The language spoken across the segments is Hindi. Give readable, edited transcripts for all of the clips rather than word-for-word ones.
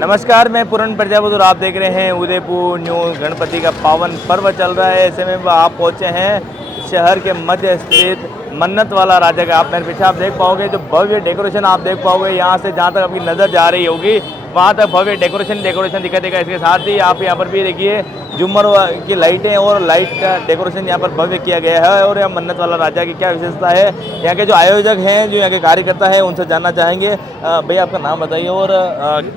नमस्कार, मैं पूर्ण प्रजापति और आप देख रहे हैं उदयपुर न्यूज़। गणपति का पावन पर्व चल रहा है। ऐसे में आप पहुंचे हैं शहर के मध्य स्थित मन्नत वाला राजा का। आप मेरे पीछे आप देख पाओगे जो भव्य डेकोरेशन आप देख पाओगे। यहाँ से जहाँ तक आपकी नज़र जा रही होगी वहाँ तक भव्य डेकोरेशन दिखाई देगा। इसके साथ ही आप यहाँ पर भी देखिए झूमर की लाइटें और लाइट का डेकोरेशन यहाँ पर भव्य किया गया है। और यहाँ मन्नत वाला राजा की क्या विशेषता है, यहाँ के जो आयोजक हैं, जो यहाँ के कार्यकर्ता हैं, उनसे जानना चाहेंगे। भैया आपका नाम बताइए और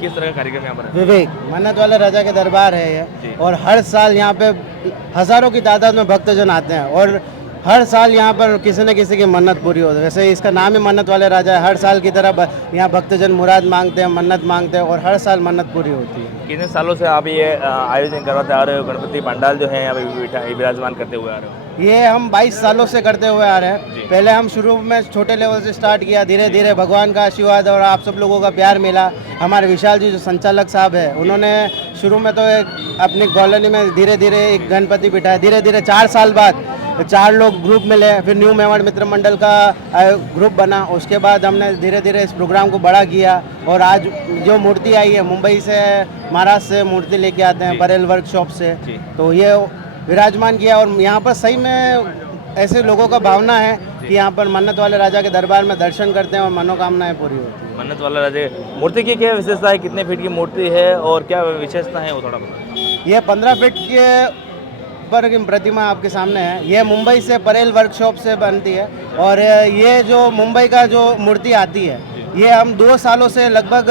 किस तरह का कार्यक्रम यहाँ पर है? विवेक, मन्नत वाले राजा के दरबार है ये। और हर साल यहाँ पे हजारों की तादाद में भक्तजन आते हैं और हर साल यहाँ पर किसी न किसी की मन्नत पूरी होती है। वैसे इसका नाम ही मन्नत वाले राजा है। हर साल की तरह यहाँ भक्तजन मुराद मांगते हैं, मन्नत मांगते हैं और हर साल मन्नत पूरी होती है। कितने सालों से आप ये आयोजन करवाते आ रहे हो? गणपति पंडाल जो है यहाँ पे विराजमान करते हुए आ रहे हो? ये हम 22 सालों से करते हुए आ रहे हैं। पहले हम शुरू में छोटे लेवल से स्टार्ट किया, धीरे धीरे भगवान का आशीर्वाद और आप सब लोगों का प्यार मिला। हमारे विशाल जी जो संचालक साहब है, उन्होंने शुरू में तो एक अपनी कॉलोनी में धीरे धीरे एक गणपति बिठाया। धीरे धीरे 4 साल बाद 4 लोग ग्रुप मिले, फिर न्यू मेवाड़ मित्र मंडल का ग्रुप बना। उसके बाद हमने धीरे धीरे इस प्रोग्राम को बड़ा किया और आज जो मूर्ति आई है मुंबई से, महाराष्ट्र से मूर्ति लेके आते हैं परेल वर्कशॉप से, तो ये विराजमान किया। और यहाँ पर सही में ऐसे लोगों का भावना है कि यहाँ पर मन्नत वाले राजा के दरबार में दर्शन करते हैं और मनोकामनाएं पूरी होती हैं। मन्नत वाला राजा मूर्ति की क्या विशेषता है? कितने फीट की मूर्ति है और क्या विशेषता है वो थोड़ा बताओ। ये 15 फीट के पर की प्रतिमा आपके सामने है। ये मुंबई से परेल वर्कशॉप से बनती है। और ये जो मुंबई का जो मूर्ति आती है, ये हम 2 सालों से, लगभग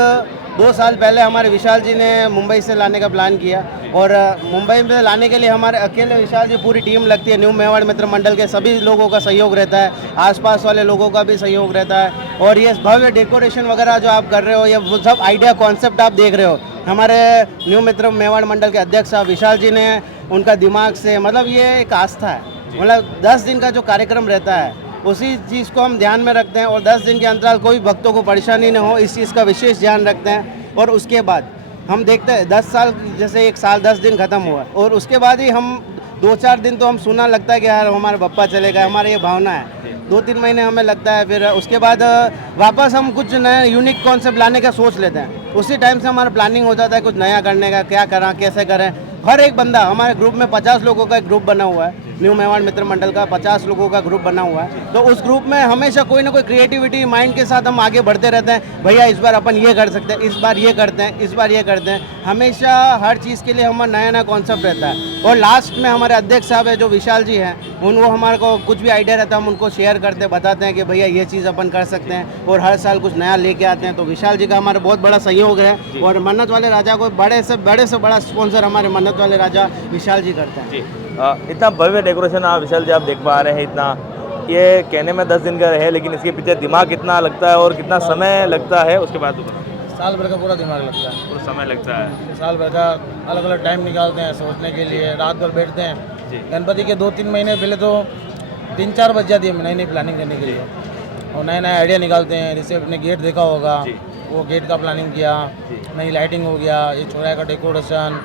2 साल पहले हमारे विशाल जी ने मुंबई से लाने का प्लान किया। और मुंबई में लाने के लिए हमारे अकेले विशाल जी पूरी टीम लगती है। न्यू मेवाड़ मित्र मंडल के सभी लोगों का सहयोग रहता है, आसपास वाले लोगों का भी सहयोग रहता है। और ये भव्य डेकोरेशन वगैरह जो आप कर रहे हो, ये वो सब आइडिया कॉन्सेप्ट आप देख रहे हो, हमारे न्यू मित्र मेवाड़ मंडल के अध्यक्ष साहब विशाल जी ने उनका दिमाग से, मतलब ये एक आस्था है। मतलब 10 दिन का जो कार्यक्रम रहता है उसी चीज़ को हम ध्यान में रखते हैं और 10 दिन के अंतराल कोई भक्तों को परेशानी न हो, इस चीज़ का विशेष ध्यान रखते हैं। और उसके बाद हम देखते हैं 10 साल, जैसे 1 साल 10 दिन ख़त्म हुआ और उसके बाद ही हम 2-4 दिन तो हम सुना लगता है कि यार हमारे बप्पा चले गए, हमारी ये भावना है। 2-3 महीने हमें लगता है, फिर उसके बाद वापस हम कुछ नए यूनिक कॉन्सेप्ट लाने का सोच लेते हैं। उसी टाइम से हमारा प्लानिंग हो जाता है कुछ नया करने का, क्या करें, कैसे करें। हर एक बंदा, हमारे ग्रुप में 50 लोगों का एक ग्रुप बना हुआ है, न्यू मेवाड़ मित्र मंडल का 50 लोगों का ग्रुप बना हुआ है। तो उस ग्रुप में हमेशा कोई ना कोई क्रिएटिविटी माइंड के साथ हम आगे बढ़ते रहते हैं। भैया इस बार अपन ये कर सकते हैं, इस बार ये करते हैं, इस बार ये करते हैं। हमेशा हर चीज़ के लिए हमारा नया नया कॉन्सेप्ट रहता है। और लास्ट में हमारे अध्यक्ष साहब है जो विशाल जी हैं, वो हमारे को कुछ भी आइडिया रहता है हम उनको शेयर करते, बताते हैं कि भैया ये चीज़ अपन कर सकते हैं। और हर साल कुछ नया लेके आते हैं। तो विशाल जी का हमारा बहुत बड़ा सहयोग है। और मन्नत वाले राजा को बड़े से बड़ा स्पॉन्सर हमारे मन्नत वाले राजा विशाल जी करते हैं। इतना भव्य डेकोरेशन आप विशाल जी आप देख पा रहे हैं। इतना ये कहने में 10 दिन का है, लेकिन इसके पीछे दिमाग कितना लगता है और कितना समय लगता है उसके बाद? साल भर का पूरा दिमाग लगता है, पूरा समय लगता है। साल भर का अलग अलग टाइम निकालते हैं सोचने के लिए, रात भर बैठते हैं। गणपति के 2-3 महीने पहले तो 3-4 बज जाती है नई नई प्लानिंग करने के लिए और नए नए आइडिया निकालते हैं। जैसे अपने गेट देखा होगा, वो गेट का प्लानिंग किया, नई लाइटिंग हो गया, ये चौराहे का डेकोरेशन,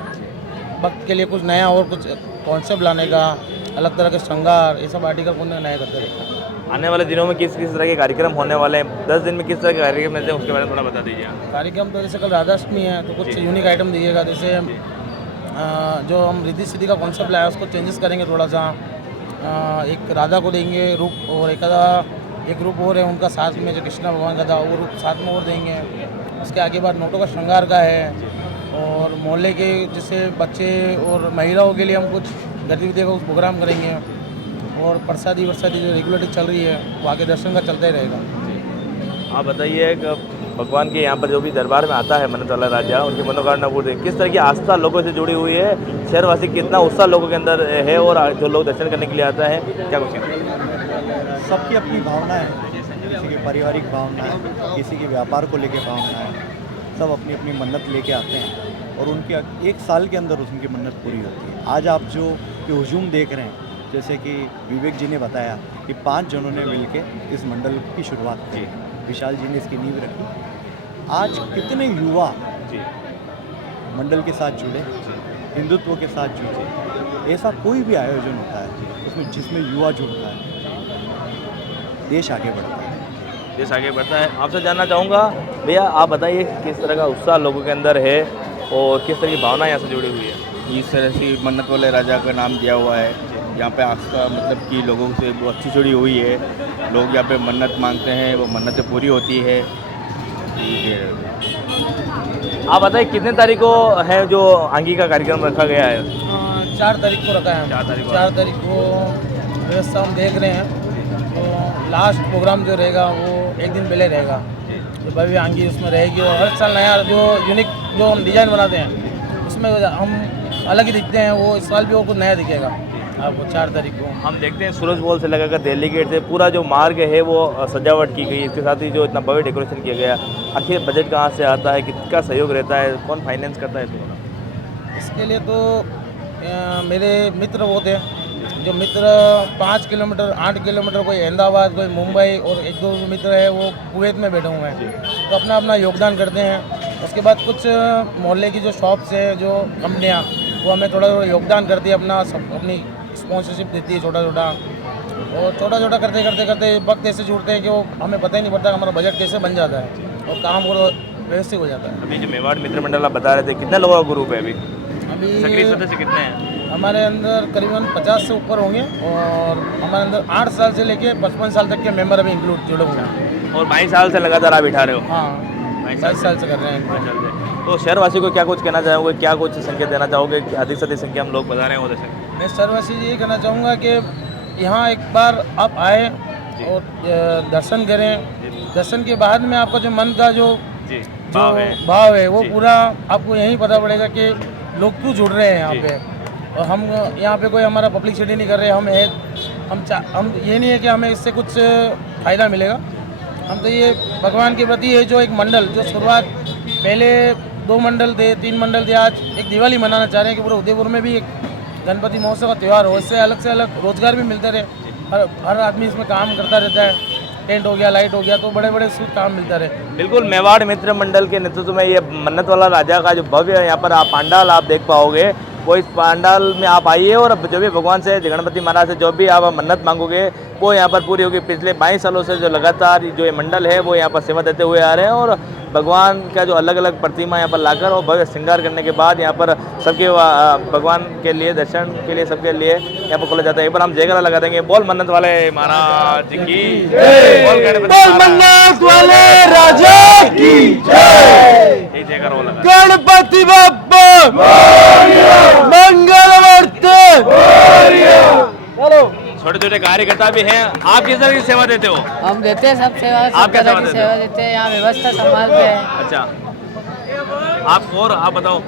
वक्त के लिए कुछ नया और कुछ कॉन्सेप्ट लाने का, अलग तरह के श्रृंगार, ये सब आर्टिकल को नया करते रहते हैं। आने वाले दिनों में किस किस तरह के कार्यक्रम होने वाले हैं? 10 दिन में किस तरह के कार्यक्रम रहते हैं उसके बारे में थोड़ा बता दीजिए। कार्यक्रम तो जैसे कल राधाष्टमी है तो कुछ यूनिक आइटम दीजिएगा। जैसे जो हम रिद्धि सिद्धि का कॉन्सेप्ट लाया उसको चेंजेस करेंगे थोड़ा सा। एक राधा को देंगे रूप और एक रूप और है उनका साथ में, जो कृष्णा भगवान का था वो रूप साथ में और देंगे। उसके आगे बाद नोटों का श्रृंगार का है। और मोहल्ले के जैसे बच्चे और महिलाओं के लिए हम कुछ गतिविधियों का प्रोग्राम करेंगे। और प्रसादी वर्सादी जो रेगुलरली चल रही है वो आगे दर्शन का चलता ही रहेगा। आप बताइए कि भगवान के यहाँ पर जो भी दरबार में आता है मन्नत वाला राजा, उनकी मनोकामना पूरी, किस तरह की आस्था लोगों से जुड़ी हुई है? शहरवासी कितना उत्साह लोगों के अंदर है और जो लोग दर्शन करने के लिए आता है, क्या कुछ कहना है? सबकी अपनी भावना है, किसी की पारिवारिक भावना है, किसी के व्यापार को लेके भावना है। सब अपनी अपनी मन्नत लेके आते हैं और उनकी 1 साल के अंदर उनकी मन्नत पूरी होती है। आज आप जो ये हुजूम देख रहे हैं, जैसे कि विवेक जी ने बताया कि 5 जनों ने मिलकर इस मंडल की शुरुआत की, विशाल जी ने इसकी नींव रखी। आज कितने युवा मंडल के साथ जुड़े, हिंदुत्व के साथ जुड़े। ऐसा कोई भी आयोजन होता है उसमें जिसमें युवा जुड़ता है, देश आगे बढ़ता है। देश आगे बढ़ता है। आपसे जानना चाहूँगा भैया आप बताइए किस तरह का उत्साह लोगों के अंदर है और किस तरह की भावना यहाँ से जुड़ी हुई है। इस तरह से मन्नत वाले राजा का नाम दिया हुआ है। यहाँ पे आस्था मतलब कि लोगों से वो अच्छी जुड़ी हुई है। लोग यहाँ पे मन्नत मांगते हैं, वो मन्नतें पूरी होती है। ये आप बताइए कितने तारीख को है जो आंगी का कार्यक्रम रखा गया है। 4 तारीख को रखा है। 4 तारीख को। 4 तारीख को व्यवस्था हम देख रहे हैं। तो लास्ट प्रोग्राम जो रहेगा वो एक दिन पहले रहेगा। तो भव्य आंगी उसमें रहेगी और हर साल नया जो यूनिक जो हम डिज़ाइन बनाते हैं उसमें हम अलग ही दिखते हैं। वो इस साल भी वो कुछ नया दिखेगा आपको 4 तारीख को। हम देखते हैं सूरज बॉल से लगाकर दिल्ली गेट से पूरा जो मार्ग है वो सजावट की गई, इसके साथ ही जो इतना भव्य डेकोरेशन किया गया। आखिर बजट कहाँ से आता है, किसका सहयोग रहता है, कौन फाइनेंस करता है इसको? इसके लिए तो मेरे मित्र वो थे जो मित्र 5 किलोमीटर 8 किलोमीटर, कोई अहमदाबाद, कोई मुंबई और 1-2 मित्र है वो कुवैत में बैठे हुए हैं। तो अपना अपना योगदान करते हैं। उसके बाद कुछ मोहल्ले की जो शॉप्स है, जो कंपनियाँ, वो हमें थोड़ा थोड़ा योगदान करती है, अपनी स्पॉन्सरशिप देती है छोटा छोटा। और छोटा छोटा करते करते करते वक्त ऐसे जुड़ते हैं कि वो हमें पता ही नहीं पड़ता कि हमारा बजट कैसे बन जाता है और काम वो व्यवस्थित हो जाता है। अभी जो मेवाड़ मित्र मंडल आप बता रहे थे, कितने लोगों का ग्रुप है अभी? सक्रिय अभी सदस्य कितने हैं? हमारे अंदर करीबन 50 से ऊपर होंगे और हमारे अंदर 8 साल से लेके 55 साल तक के मेंबर अभी इंक्लूड जुड़े हुए हैं। और 22 साल से लगातार आप बिठा रहे हो? हाँ, 22 22 साल से कर रहे हैं। तो शहरवासी को क्या कुछ कहना चाहोगे, क्या कुछ संकेत देना चाहोगे कि अधिक से अधिक संख्या हम लोग बता रहे हैं उधर से? मैं सर्ववासी यही कहना चाहूँगा कि यहाँ एक बार आप आए और दर्शन करें। दर्शन के बाद में आपका जो मन का जो भाव है वो पूरा आपको यहीं पता पड़ेगा कि लोग क्यों जुड़ रहे हैं यहाँ पे। और हम यहाँ पे कोई हमारा पब्लिसिटी नहीं कर रहे। हम ये नहीं है कि हमें इससे कुछ फ़ायदा मिलेगा। हम तो ये भगवान के प्रति है जो एक मंडल, जो शुरुआत पहले 2 मंडल थे, 3 मंडल थे, आज एक दिवाली मनाना चाह रहे हैं कि पूरे उदयपुर में भी एक गणपति महोत्सव का त्यौहार हो। इससे अलग से अलग रोजगार भी मिलते रहे। हर आदमी इसमें काम करता रहता है। टेंट हो गया, लाइट हो गया, तो बड़े बड़े इसमें काम मिलता रहे। बिल्कुल, मेवाड़ मित्र मंडल के नेतृत्व में ये मन्नत वाला राजा का जो भव्य यहाँ पर आप पांडाल आप देख पाओगे, वो इस पांडाल में आप आइए और जो भी भगवान से, गणपति महाराज से जो भी आप मन्नत मांगोगे वो यहाँ पर पूरी होगी। पिछले 22 सालों से जो लगातार जो ये मंडल है वो यहाँ पर सेवा देते हुए आ रहे हैं और भगवान का जो अलग अलग प्रतिमा यहाँ पर लाकर और भव्य श्रृंगार करने के बाद यहाँ पर सबके भगवान के लिए दर्शन के लिए सबके लिए यहाँ पर खोला जाता है। एक बार हम जयकारा लगा देंगे, बोल मन्नत वाले महाराज की जय, बोल मन्नत वाले राजा की जय। एक जयकारा लगा, गणपति बप्पा मंगल मूर्ति। छोटे छोटे कार्यकर्ता भी हैं। आप किस तरह की सेवा देते हो? हम देते हैं सब सेवा, आप सब क्या तरह सेवा की देते सेवा हो? देते हैं। यहाँ व्यवस्था संभालते हैं। अच्छा, आप बताओ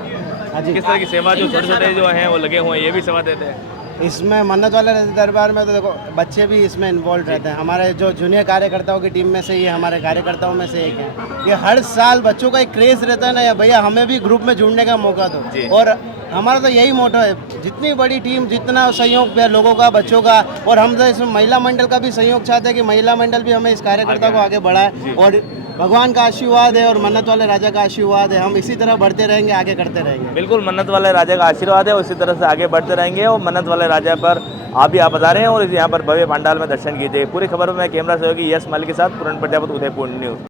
किस तरह की सेवा, जो छोटे छोटे जो हैं वो लगे हुए हैं, ये भी सेवा देते हैं? इसमें मन्नत वाले दरबार में तो देखो बच्चे भी इसमें इन्वॉल्व रहते हैं। हमारे जो जूनियर कार्यकर्ताओं की टीम में से ये हमारे कार्यकर्ताओं में से एक है। ये हर साल बच्चों का एक क्रेज रहता है ना, या भैया हमें भी ग्रुप में जुड़ने का मौका दो। और हमारा तो यही मोटो है, जितनी बड़ी टीम, जितना सहयोग है लोगों का, बच्चों का। और हम तो इसमें महिला मंडल का भी सहयोग चाहते हैं कि महिला मंडल भी हमें इस कार्यकर्ता को आगे बढ़ाए। और भगवान का आशीर्वाद है और मन्नत वाले राजा का आशीर्वाद है, हम इसी तरह बढ़ते रहेंगे, आगे करते रहेंगे। बिल्कुल, मन्नत वाले राजा का आशीर्वाद है, उसी तरह से आगे बढ़ते रहेंगे। और मन्नत वाले राजा पर आप भी बता रहे हैं और यहाँ पर भव्य पंडाल में दर्शन कीजिए। पूरी खबर में कैमरा सहयोगी यश माली के साथ पूर्ण प्रजापति, उदयपुर न्यूज़।